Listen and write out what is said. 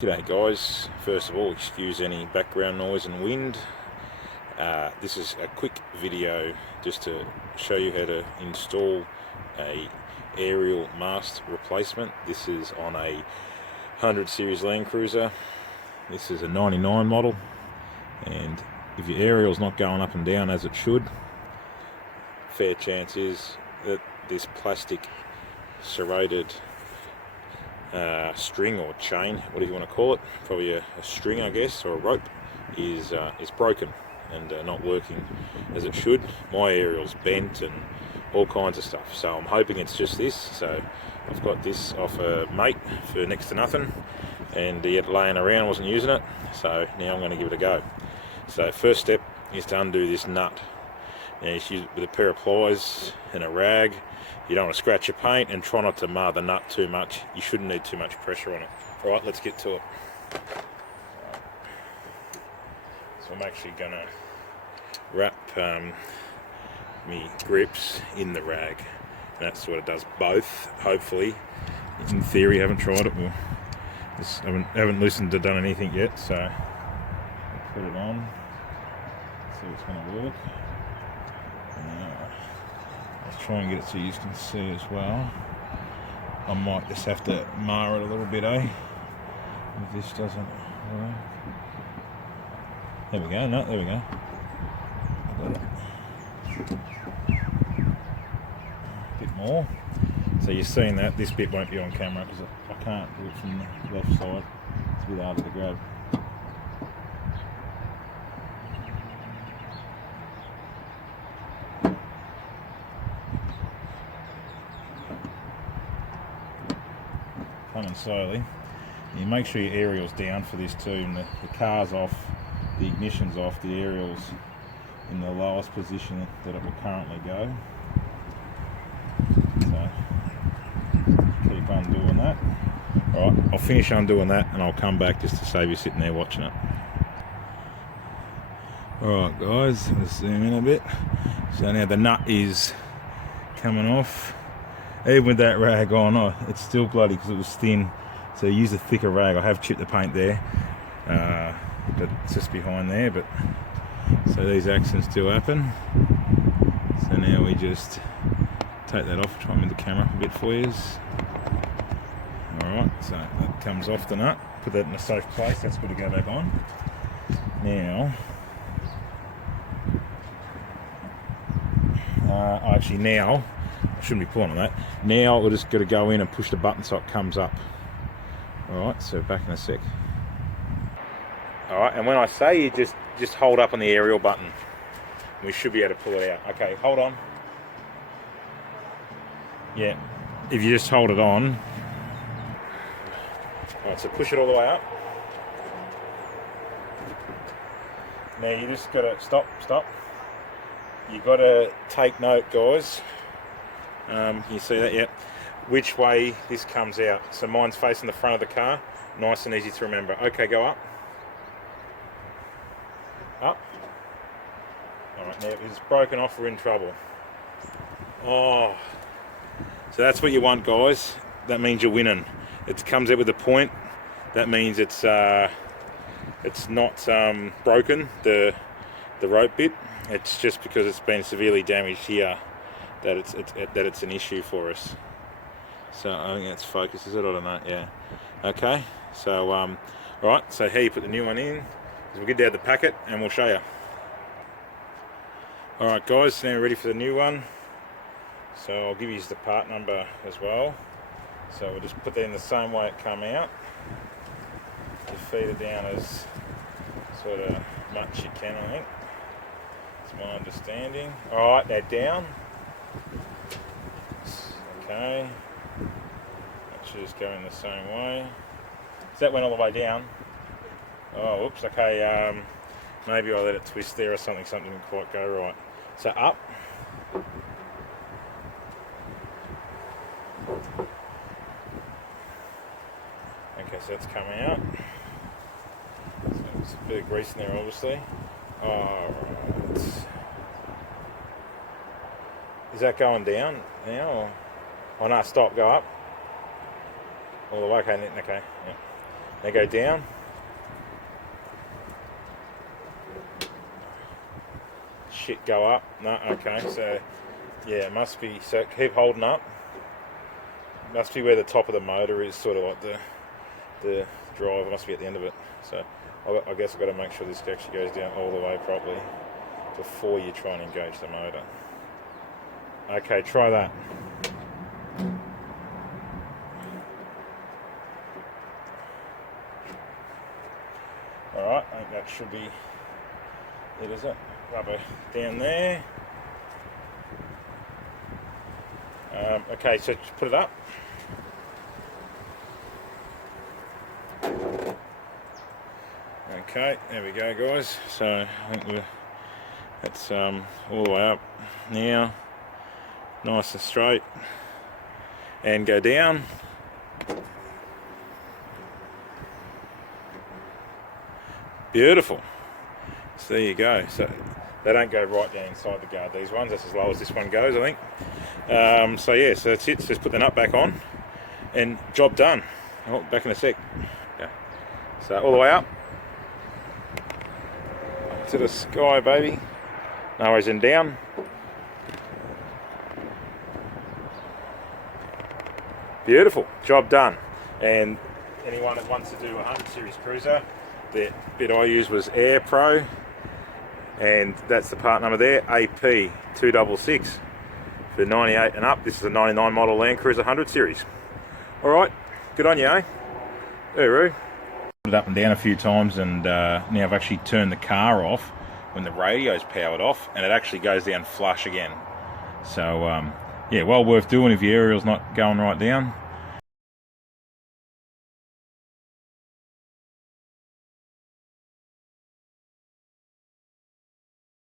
G'day guys, first of all excuse any background noise and wind. This is a quick video just to show you how to install a aerial mast replacement. This is on a 100 series Landcruiser. This is a 99 model, and if your aerial's not going up and down as it should, fair chance is that this plastic serrated string or chain, whatever you want to call it, probably a string I guess, or a rope, is broken and not working as it should. My aerial's bent and all kinds of stuff, so I'm hoping it's just this. So I've got this off a mate for next to nothing, and he had it laying around, wasn't using it, so now I'm going to give it a go. So first step is to undo this nut. Now you use it with a pair of pliers and a rag. You don't want to scratch your paint, and try not to mar the nut too much. You shouldn't need too much pressure on it. Alright, let's get to it. So I'm actually going to wrap me grips in the rag. And that's what it does both, hopefully. In theory, I haven't tried it. Well, I haven't loosened or done anything yet, so I'll put it on, see if it's going to work. I'll try and get it so you can see as well. I might just have to mar it a little bit, if this doesn't work. There we go, no, there we go. Got it. A bit more. So you're seeing that, this bit won't be on camera because I can't do it from the left side. It's a bit harder to grab. Coming slowly. You make sure your aerial's down for this too, and the car's off, the ignition's off, the aerial's in the lowest position that it will currently go. So keep undoing that. Alright, I'll finish undoing that and I'll come back just to save you sitting there watching it. Alright guys, let's zoom in a bit. So now the nut is coming off. Even with that rag on, it's still bloody because it was thin, so use a thicker rag. I have chipped the paint there, but it's just behind there. But so these accidents do happen. So now we just take that off, try and move the camera a bit for you. Alright, so that comes off the nut, put that in a safe place, that's good to go back on. Now, I shouldn't be pulling on that. Now we're just got to go in and push the button so it comes up. Alright, so back in a sec. Alright, and when I say you just hold up on the aerial button, we should be able to pull it out. Okay, hold on. Yeah, if you just hold it on. Alright, so push it all the way up. Now you just got to stop. You got to take note, guys. You see that? Yep. Which way this comes out. So mine's facing the front of the car. Nice and easy to remember. Okay, go up. Up. Alright, now if it's broken off, we're in trouble. Oh. So that's what you want, guys. That means you're winning. It comes out with a point. That means it's not broken, the rope bit. It's just because it's been severely damaged here that it's an issue for us. So I think that's focus, is it? I don't know. Yeah. Okay. So alright, so how you put the new one in is we'll get down the packet and we'll show you. Alright guys, now we're ready for the new one. So I'll give you the part number as well. So we'll just put that in the same way it came out. You feed it down as sort of much you can, I think. That's my understanding. Alright, now down. Okay. That should just go in the same way. So that went all the way down. Oh, whoops, okay, maybe I let it twist there or something didn't quite go right. So up. Okay, so that's coming out. So there's a bit of grease in there, obviously. Alright. Is that going down now? Or? Oh no, stop, go up. All the way, okay, yeah. Now go down. Shit, go up. No, okay, so yeah, it must be, so keep holding up. Must be where the top of the motor is, sort of like the drive must be at the end of it. So I guess I've got to make sure this actually goes down all the way properly before you try and engage the motor. Okay, try that. Alright, I think that should be it, is it? Rubber down there. Okay, so just put it up. Okay, there we go, guys. So I think that's all the way up now, nice and straight, and go down. Beautiful. So there you go. So they don't go right down inside the guard, these ones. That's as low as this one goes, I think. So yeah, so that's it. So just put the nut back on and job done. Oh, back in a sec. Yeah. So all the way up to the sky, baby. No worries, and down. Beautiful. Job done. And anyone that wants to do a 100 series cruiser, the bit I used was Air Pro, and that's the part number there, AP266 for 98 and up. This is a 99 model Landcruiser 100 series. Alright, good on you, eh? Hooroo. Put it up and down a few times, and now I've actually turned the car off when the radio's powered off, and it actually goes down flush again. So yeah, well worth doing if your aerial's not going right down.